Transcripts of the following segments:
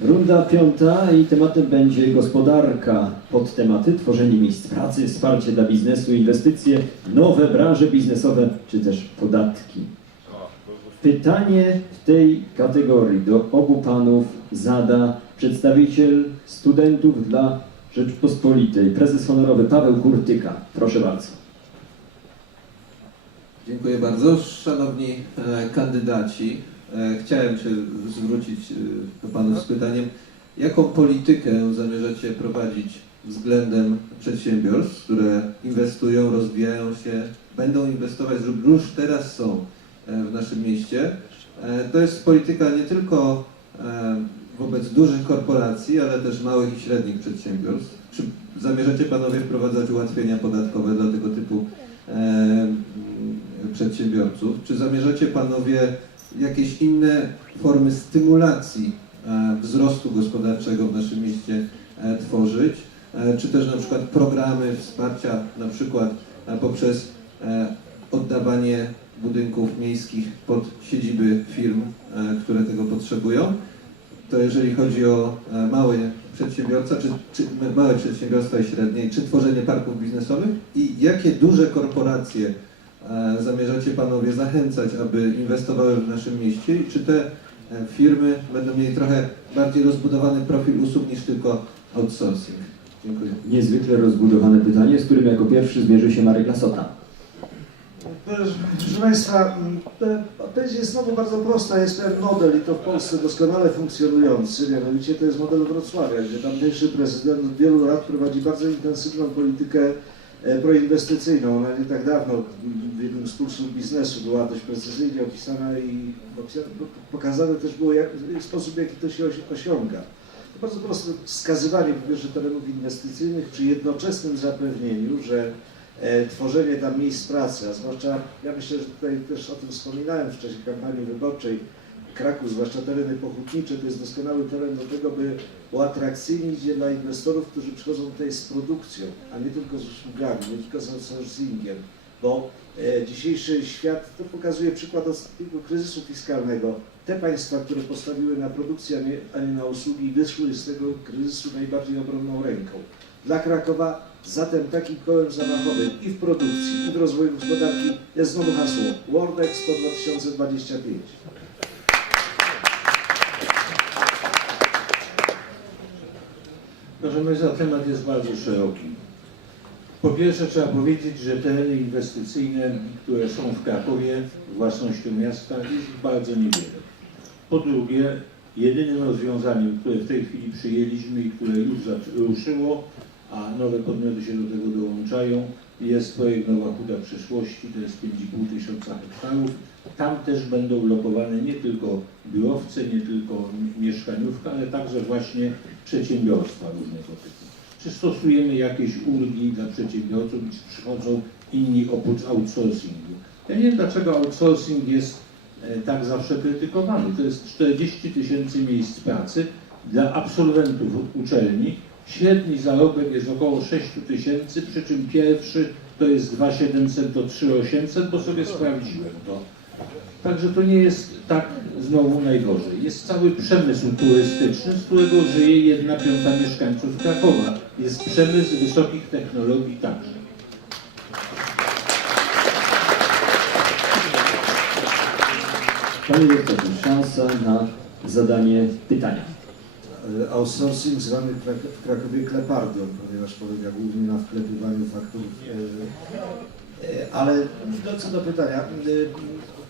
Runda piąta i tematem będzie gospodarka. Podtematy tworzenie miejsc pracy, wsparcie dla biznesu, inwestycje, nowe branże biznesowe czy też podatki. Pytanie w tej kategorii do obu panów zada przedstawiciel studentów dla Rzeczpospolitej, prezes honorowy Paweł Kurtyka. Proszę bardzo. Dziękuję bardzo. Szanowni e, kandydaci, chciałem się zwrócić e, do Panów z pytaniem, jaką politykę zamierzacie prowadzić względem przedsiębiorstw, które inwestują, rozwijają się, będą inwestować już teraz są e, w naszym mieście. E, To jest polityka nie tylko e, wobec dużych korporacji, ale też małych i średnich przedsiębiorstw. Czy zamierzacie Panowie wprowadzać ułatwienia podatkowe dla tego typu e, przedsiębiorców? Czy zamierzacie Panowie jakieś inne formy stymulacji e, wzrostu gospodarczego w naszym mieście e, tworzyć? E, Czy też na przykład programy wsparcia, na przykład poprzez oddawanie budynków miejskich pod siedziby firm, które tego potrzebują? To jeżeli chodzi o małe przedsiębiorca, czy, czy małe przedsiębiorstwa i średnie, czy tworzenie parków biznesowych i jakie duże korporacje zamierzacie Panowie zachęcać, aby inwestowały w naszym mieście i czy te e, firmy będą mieli trochę bardziej rozbudowany profil usług niż tylko outsourcing? Dziękuję. Niezwykle rozbudowane pytanie, z którym jako pierwszy zmierzy się Marek Lasota. Proszę Państwa, odpowiedź jest znowu bardzo prosta. Jest pewien model i to w Polsce doskonale funkcjonujący, mianowicie to jest model Wrocławia, gdzie tamtejszy prezydent od wielu lat prowadzi bardzo intensywną politykę e, proinwestycyjną. Ona nie tak dawno w jednym z kursów biznesu była dość precyzyjnie opisana i pokazane też było jak, sposób, w jaki to się osi- osiąga. To bardzo proste wskazywanie po pierwsze terenów inwestycyjnych przy jednoczesnym zapewnieniu, że e, tworzenie tam miejsc pracy, a zwłaszcza, ja myślę, że tutaj też o tym wspominałem w czasie kampanii wyborczej, Kraków, zwłaszcza tereny pochutnicze, to jest doskonały teren do tego, by uatrakcyjnić je dla inwestorów, którzy przychodzą tutaj z produkcją, a nie tylko z usługami, nie tylko z outsourcingiem, bo e, dzisiejszy świat, to pokazuje przykład ostatniego kryzysu fiskalnego. Te państwa, które postawiły na produkcję, a nie, a nie na usługi, wyszły z tego kryzysu najbardziej obronną ręką. Dla Krakowa zatem takim kołem zamachowym i w produkcji, i w rozwoju gospodarki jest znowu hasło World Expo 2025. Proszę Państwa, temat jest bardzo szeroki. Po pierwsze trzeba powiedzieć, że tereny inwestycyjne, które są w Krakowie własnością miasta jest bardzo niewiele. Po drugie, jedynym rozwiązaniem, które w tej chwili przyjęliśmy i które już ruszyło, a nowe podmioty się do tego dołączają, jest projekt Nowa Huta Przyszłości, to jest 5,5 tysiąca hektarów. Tam też będą lokowane nie tylko biurowce, nie tylko mieszkaniówka, ale także właśnie przedsiębiorstwa różnego typu. Czy stosujemy jakieś ulgi dla przedsiębiorców, czy przychodzą inni oprócz outsourcingu? Ja nie wiem, dlaczego outsourcing jest e, tak zawsze krytykowany. To jest 40 tysięcy miejsc pracy dla absolwentów uczelni. Średni zarobek jest około 6 tysięcy, przy czym pierwszy to jest 2700 do 3800, bo sobie sprawdziłem to. Także to nie jest tak znowu najgorzej. Jest cały przemysł turystyczny, z którego żyje jedna piąta mieszkańców Krakowa. Jest przemysł wysokich technologii także. Panie doktorze, szansa na zadanie pytania. E, Outsourcing zwany w Krak- w Krakowie klepardią, ponieważ polega głównie na wklepywaniu faktur. e, e, Ale no, co do pytania,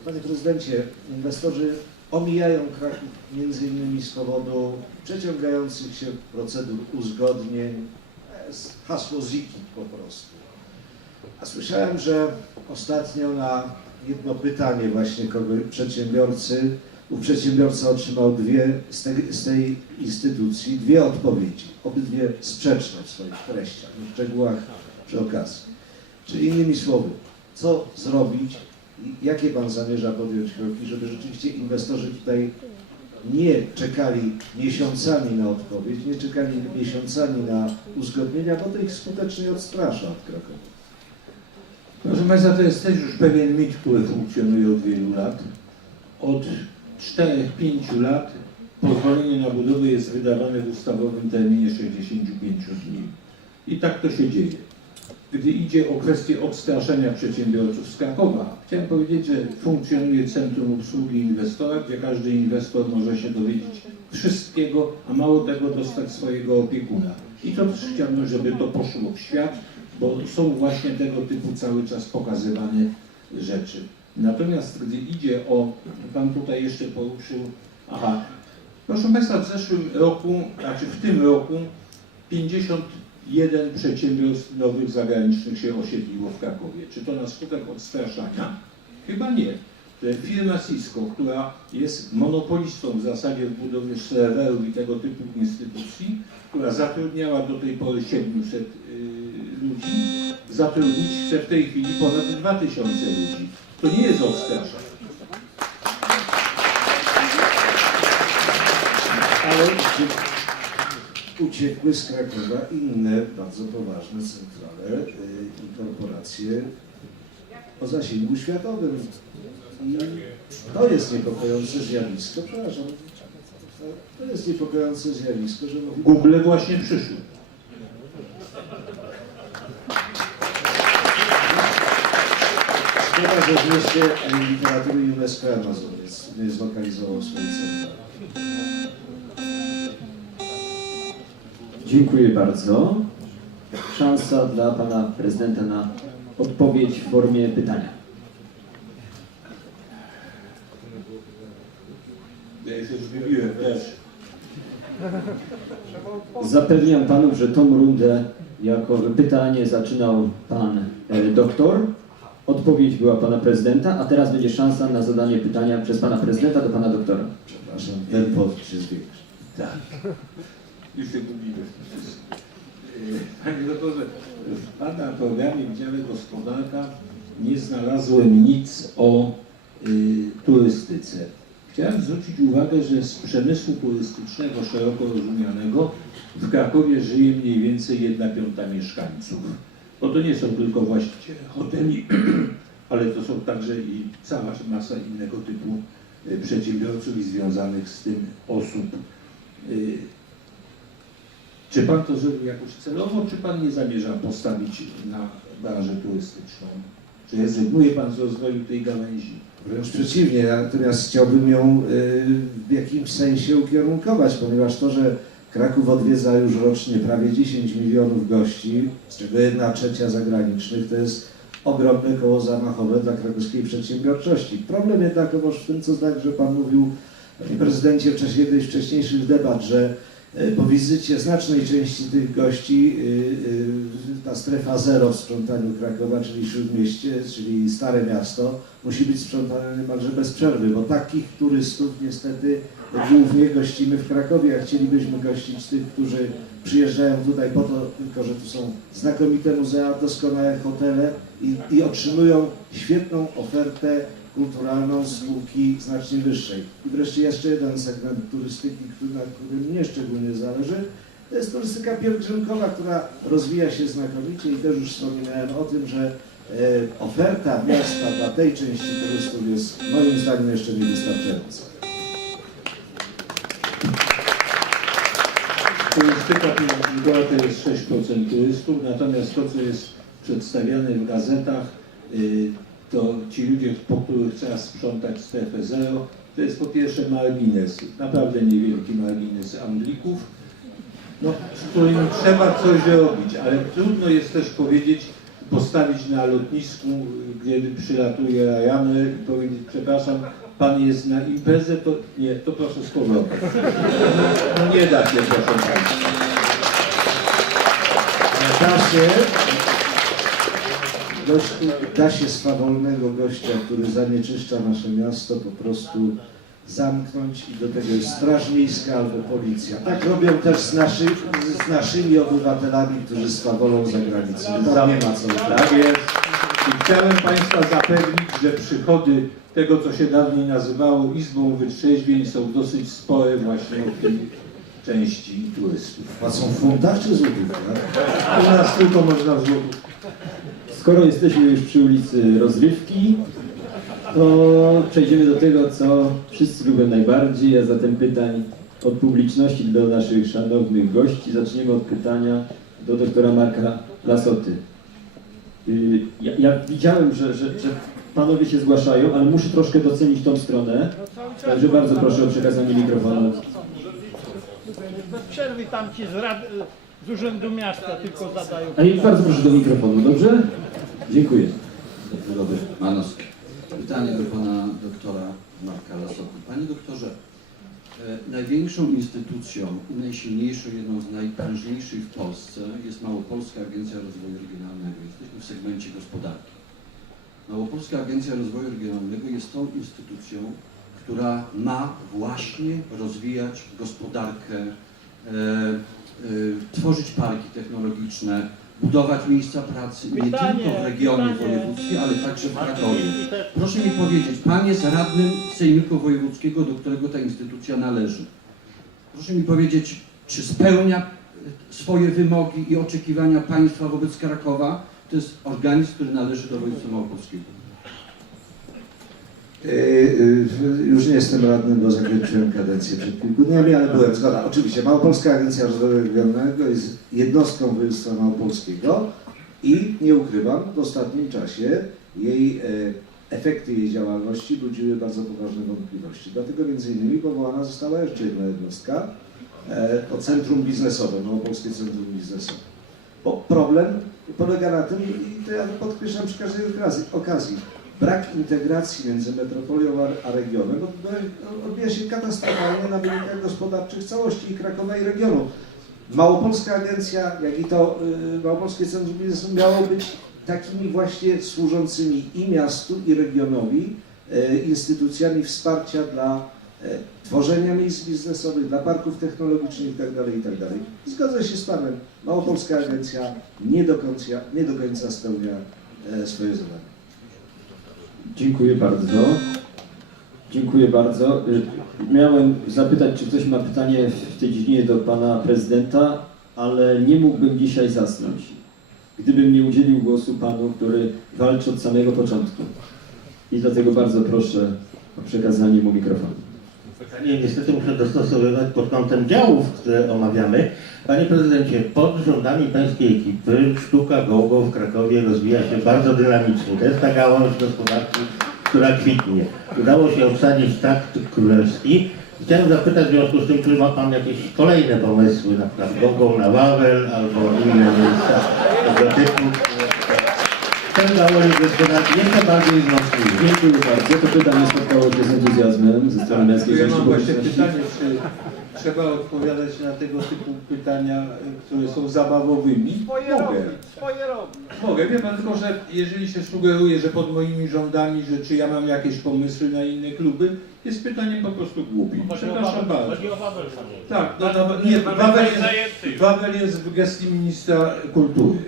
panie prezydencie, inwestorzy omijają Kraków między innymi z powodu przeciągających się procedur uzgodnień, hasło ZIKI po prostu. A słyszałem, że ostatnio na jedno pytanie właśnie kogo, przedsiębiorcy, u przedsiębiorca otrzymał dwie z tej, z tej instytucji, dwie odpowiedzi, obydwie sprzeczne w swoich treściach, w szczegółach przy okazji. Czyli innymi słowy, co zrobić jakie Pan zamierza podjąć kroki, żeby rzeczywiście inwestorzy tutaj nie czekali miesiącami na odpowiedź, nie czekali miesiącami na uzgodnienia, bo to ich skutecznie odstrasza od Krakowa. Proszę Państwa, to jest też już pewien mit, który funkcjonuje od wielu lat. Od 4-5 lat pozwolenie na budowę jest wydawane w ustawowym terminie 65 dni. I tak to się dzieje. Gdy idzie o kwestię odstraszania przedsiębiorców z Krakowa, chciałem powiedzieć, że funkcjonuje Centrum Obsługi Inwestora, gdzie każdy inwestor może się dowiedzieć wszystkiego, a mało tego dostać swojego opiekuna. I to też chciałbym, żeby to poszło w świat, bo są właśnie tego typu cały czas pokazywane rzeczy. Natomiast gdy idzie o, Pan tutaj jeszcze poruszył, aha, proszę Państwa, w zeszłym roku, znaczy w tym roku 51 przedsiębiorstw nowych zagranicznych się osiedliło w Krakowie. Czy to na skutek odstraszania? Chyba nie. Firma Cisco, która jest monopolistą w zasadzie w budowie serwerów i tego typu instytucji, która zatrudniała do tej pory 700 y, ludzi, zatrudnić chce w tej chwili ponad 2000 ludzi. To nie jest odstraszanie. Ale uciek- uciekły z Krakowa inne bardzo poważne centrale y, i korporacje o zasięgu światowym. I to jest niepokojące zjawisko, przepraszam, to jest niepokojące zjawisko, że mówimy Google właśnie przyszły. Szkoda, że w mieście literatury UNESCO Amazon jest, nie zlokalizował swoich centrali. Dziękuję bardzo. Szansa dla pana prezydenta na odpowiedź w formie pytania. Ja już wybiłem też. Zapewniam panów, że tą rundę jako pytanie zaczynał pan e, doktor. Odpowiedź była pana prezydenta, a teraz będzie szansa na zadanie pytania przez pana prezydenta do pana doktora. Przepraszam, ten pod się zwiększa. Tak. Już się gubiłem. E, Panie doktorze, w Pana programie Widziane Gospodarka nie znalazłem nic o y, turystyce. Chciałem zwrócić uwagę, że z przemysłu turystycznego szeroko rozumianego w Krakowie żyje mniej więcej jedna piąta mieszkańców. Bo to nie są tylko właściciele hoteli, ale to są także i cała masa innego typu y, przedsiębiorców i związanych z tym osób. Y, Czy Pan to zrobił jakoś celowo, czy Pan nie zamierza postawić na branżę turystyczną? Czy rezygnuje Pan z rozwoju tej gałęzi? Wręcz przeciwnie, natomiast chciałbym ją y, w jakimś sensie ukierunkować, ponieważ to, że Kraków odwiedza już rocznie prawie 10 milionów gości, z czego jedna trzecia zagranicznych, to jest ogromne koło zamachowe dla krakowskiej przedsiębiorczości. Problem jednakowoż w tym, co także Pan mówił, Panie Prezydencie, w czasie jednej z wcześniejszych debat, że y, po wizycie znacznej części tych gości y, y, ta strefa zero w sprzątaniu Krakowa, czyli Śródmieście, czyli Stare Miasto, musi być sprzątane niemalże bez przerwy, bo takich turystów niestety głównie gościmy w Krakowie, a chcielibyśmy gościć tych, którzy przyjeżdżają tutaj po to tylko, że tu są znakomite muzea, doskonałe hotele i, i otrzymują świetną ofertę kulturalną z półki znacznie wyższej. I wreszcie jeszcze jeden segment turystyki, na którym mnie szczególnie zależy, to jest turystyka pielgrzymkowa, która rozwija się znakomicie i też już wspominałem o tym, że e, oferta miasta dla tej części turystów jest moim zdaniem jeszcze niewystarczająca. Turystyka pielgrzymkowa to jest 6% turystów, natomiast to, co jest przedstawiane w gazetach, y, to ci ludzie, po których trzeba sprzątać strefę zero, to jest po pierwsze margines, naprawdę niewielki margines Anglików, no, z którymi trzeba coś robić, ale trudno jest też powiedzieć, postawić na lotnisku, kiedy przylatuje Ryanair i powiedzieć, przepraszam, pan jest na imprezę, to nie, to proszę z powrotem. Nie da się, proszę państwa. Da się, gość, da się swawolnego gościa, który zanieczyszcza nasze miasto, po prostu zamknąć i do tego jest Straż Miejska albo Policja. Tak robią też z, naszy, z naszymi obywatelami, którzy swawolą za granicą. Tam nie ma co. Tak jest. I chciałem Państwa zapewnić, że przychody tego, co się dawniej nazywało Izbą Wytrzeźwień są dosyć spore właśnie od tej części turystów. Płacą w funtach czy złotówkach? U nas tylko można w. Skoro jesteśmy już przy ulicy Rozrywki, to przejdziemy do tego, co wszyscy lubią najbardziej, a zatem pytań od publiczności do naszych szanownych gości. Zaczniemy od pytania do doktora Marka Lasoty. Y, Ja, ja widziałem, że, że, że panowie się zgłaszają, ale muszę troszkę docenić tą stronę. Także bardzo proszę o przekazanie mikrofonu. Bez przerwy tam ci z, rad, z Urzędu Miasta tylko zadają A i bardzo proszę do mikrofonu, dobrze? Dziękuję. Pytanie do pana doktora Marka Lasoty. Panie doktorze, e, największą instytucją i najsilniejszą, jedną z najprężniejszych w Polsce jest Małopolska Agencja Rozwoju Regionalnego. Jesteśmy w segmencie gospodarki. Małopolska Agencja Rozwoju Regionalnego jest tą instytucją, która ma właśnie rozwijać gospodarkę, e, e, tworzyć parki technologiczne, budować miejsca pracy nie Pytanie, tylko w regionie, pytanie. województwie, ale także w Krakowie. Proszę mi powiedzieć, Pan jest radnym Sejmiku Wojewódzkiego, do którego ta instytucja należy. Proszę mi powiedzieć, czy spełnia e, swoje wymogi i oczekiwania państwa wobec Krakowa? To jest organizm, który należy do województwa małopolskiego. Yy, yy, Już nie jestem radnym, bo zakończyłem kadencję przed kilku dniami, ale byłem, zgoda. Oczywiście Małopolska Agencja Rozwoju Regionalnego jest jednostką województwa małopolskiego i nie ukrywam, w ostatnim czasie jej e, efekty jej działalności budziły bardzo poważne wątpliwości. Dlatego między innymi powołana została jeszcze jedna jednostka, e, to Centrum Biznesowe, Małopolskie Centrum Biznesowe. Bo problem polega na tym, i to ja podkreślam przy każdej okazji brak integracji między metropolią a, regionem odbywa- odbija się katastrofalnie na wynikach gospodarczych całości i Krakowa i regionu. Małopolska Agencja, jak i to y, Małopolskie Centrum Biznesu miało być takimi właśnie służącymi i miastu, i regionowi y, instytucjami wsparcia dla y, tworzenia miejsc biznesowych, dla parków technologicznych itd. itd. Zgodzę się z Panem, Małopolska Agencja nie do końca, nie do końca spełnia e, swoje zadania. Dziękuję bardzo. Dziękuję bardzo. Miałem zapytać, czy ktoś ma pytanie w tej dziedzinie do pana prezydenta, ale nie mógłbym dzisiaj zasnąć, gdybym nie udzielił głosu panu, który walczy od samego początku. I dlatego bardzo proszę o przekazanie mu mikrofonu. Pytanie niestety muszę dostosowywać pod kątem działów, które omawiamy. Panie prezydencie, pod rządami pańskiej ekipy sztuka go w Krakowie rozwija się bardzo dynamicznie. To jest ta gałąź gospodarki, która kwitnie. Udało się obsadzić takt królewski. Chciałem zapytać w związku z tym, czy ma Pan jakieś kolejne pomysły, na przykład Gogą na Wawel albo inne miejsca jeszcze bardziej. Dziękuję bardzo. To pytanie spotkało się z entuzjazmem ze strony męskiej Ja części mam właśnie publiczności. pytanie, czy trzeba odpowiadać na tego typu pytania, y, które są zabawowymi? Swoje Mogę. swoje robi. Mogę, wie pan tylko, że jeżeli się sugeruje, że pod moimi rządami, że czy ja mam jakieś pomysły na inne kluby, jest pytaniem po prostu głupim. Przepraszam bardzo. Chodzi o Wawel panie. Tak, no, no, nie, Wawel jest, Wawel jest w gestii ministra kultury.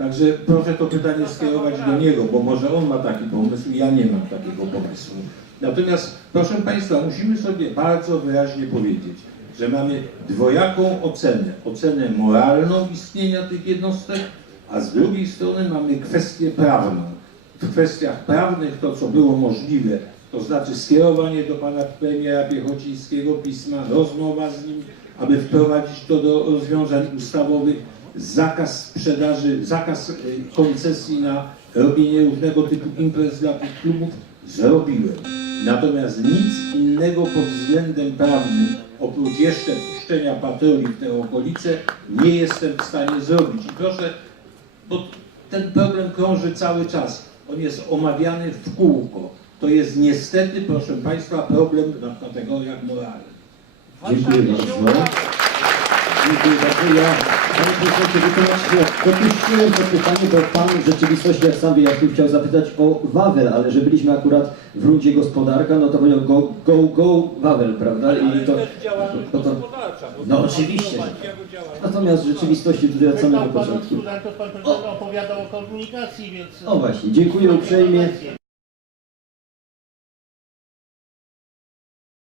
Także proszę to pytanie skierować do niego, bo może on ma taki pomysł, ja nie mam takiego pomysłu. Natomiast, proszę Państwa, musimy sobie bardzo wyraźnie powiedzieć, że mamy dwojaką ocenę. Ocenę moralną istnienia tych jednostek, a z drugiej strony mamy kwestię prawną. W kwestiach prawnych to, co było możliwe, to znaczy skierowanie do pana premiera Piechocińskiego pisma, rozmowa z nim, aby wprowadzić to do rozwiązań ustawowych, zakaz sprzedaży, zakaz y, koncesji na robienie różnego typu imprez dla tych klubów, zrobiłem. Natomiast nic innego pod względem prawnym, oprócz jeszcze puszczenia patroli w te okolice, nie jestem w stanie zrobić. I proszę, bo ten problem krąży cały czas. On jest omawiany w kółko. To jest niestety, proszę Państwa, problem na kategoriach moralnych. Dziękuję bardzo. Dziękuję bardzo. Ja, panie prezydencie, wytłumaczcie, dopuściłem to pytanie, bo pan w rzeczywistości, jak sam wyjaśnił, chciał zapytać o Wawel, ale że byliśmy akurat w rundzie gospodarka, no to powiedział go, go, go Wawel, prawda? I to, to, to, gospodarcza. bo No to oczywiście. Natomiast w rzeczywistości tutaj od samego Pytał Pan początku. studentów, Pan opowiadał o komunikacji, więc... O właśnie, dziękuję uprzejmie.